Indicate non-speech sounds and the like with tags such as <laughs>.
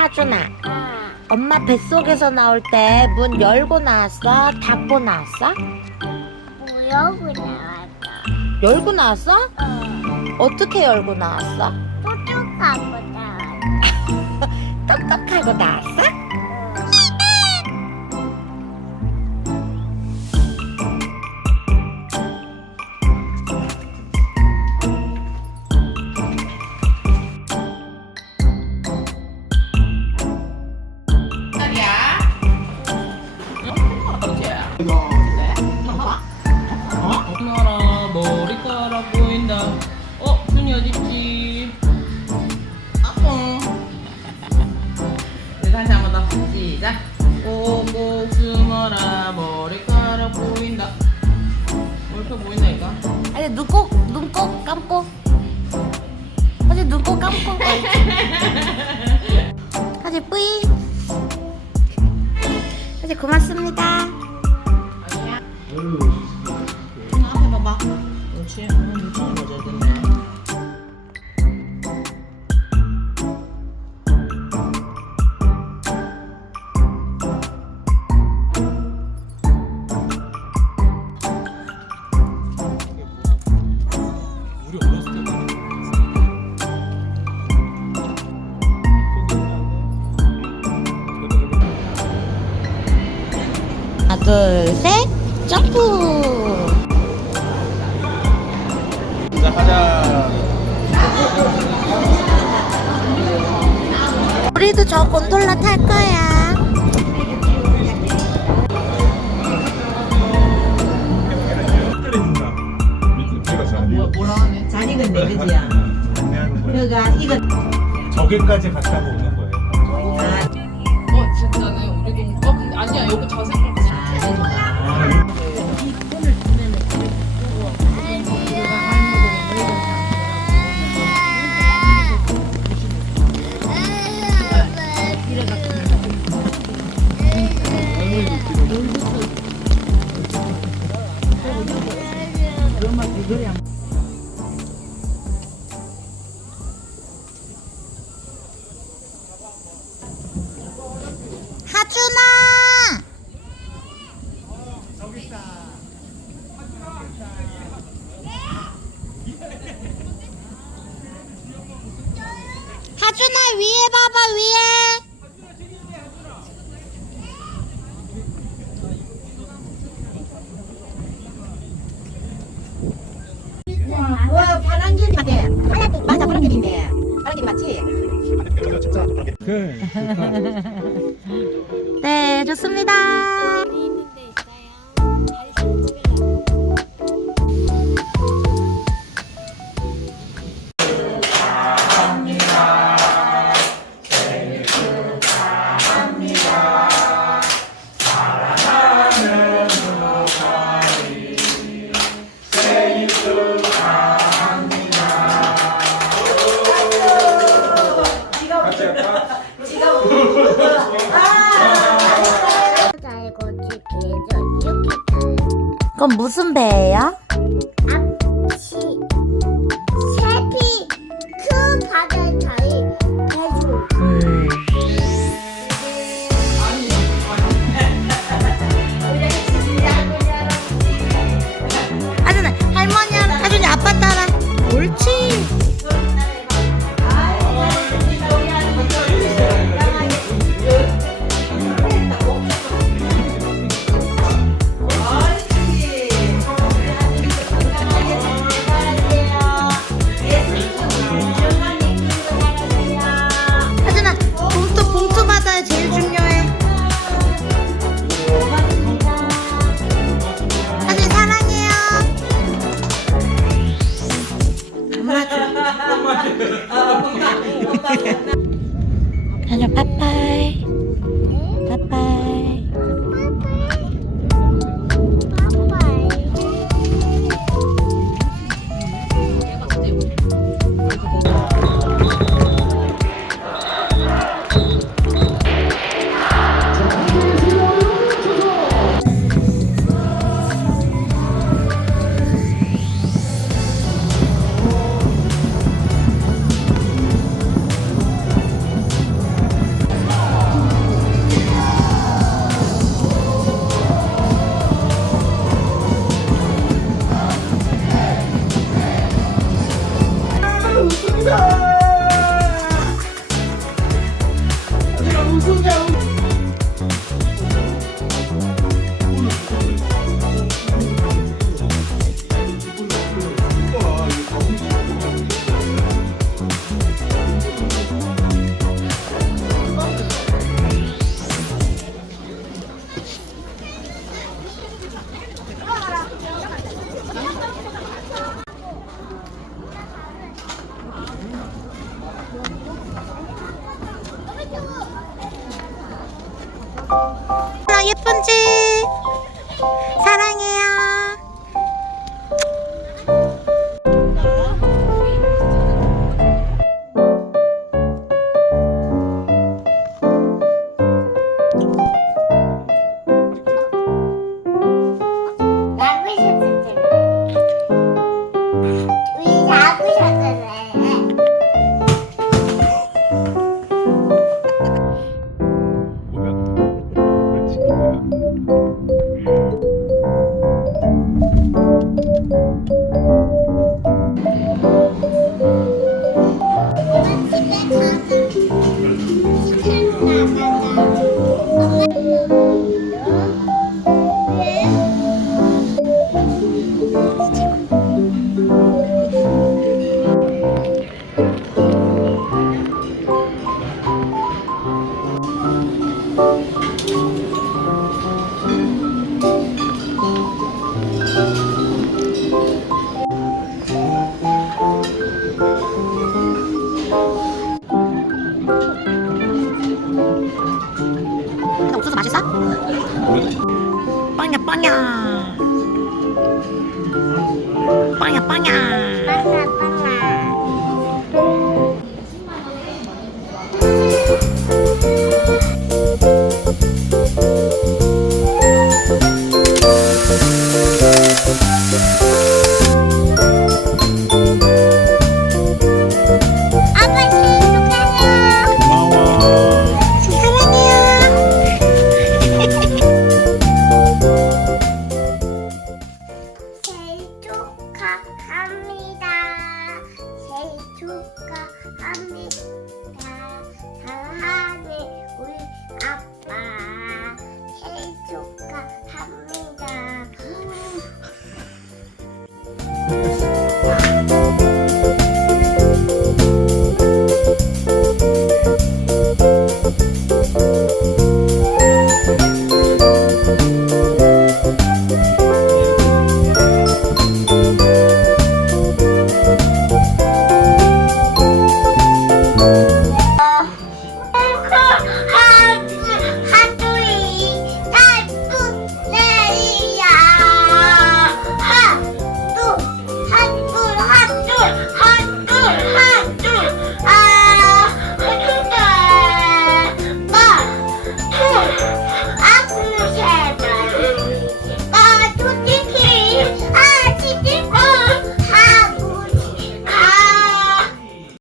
하준아, 아, 엄마 뱃속에서 나올 때 문 열고 나왔어? 닫고 나왔어? 무역을 나왔어. 열고 나왔어? 어, 어떻게 열고 나왔어? 똑똑하고 나왔어. <laughs> 똑똑하고 나왔어? 나라 머리카락 보인다. 어, 준이 어딨지? 아빠. 네, 다시 한 번 더. 시작. 꼭꼭 숨어라 머리카락 보인다. 머리카락 보인다 이거. 아니 눈꼭 눈꼭 감고 아니 눈꼭 감고 아니 뿌이 아니 고맙습니다 둘 셋 점프! 자 가자. 우리도 저 곤돌라 탈 거야. 자리야 뭐라 하네? 잘 익었네 그지야? 거야 그가 익었 저기까지 갔다 오는 거 하준아! 하준아 위에 봐봐 위에 파란길 맞대 파란 길 맞아 파란 길인데. 파란길 맞지? 네 <laughs> 좋습니다 건지. 빵야. 빵야 빵야 빵야. out. Hi.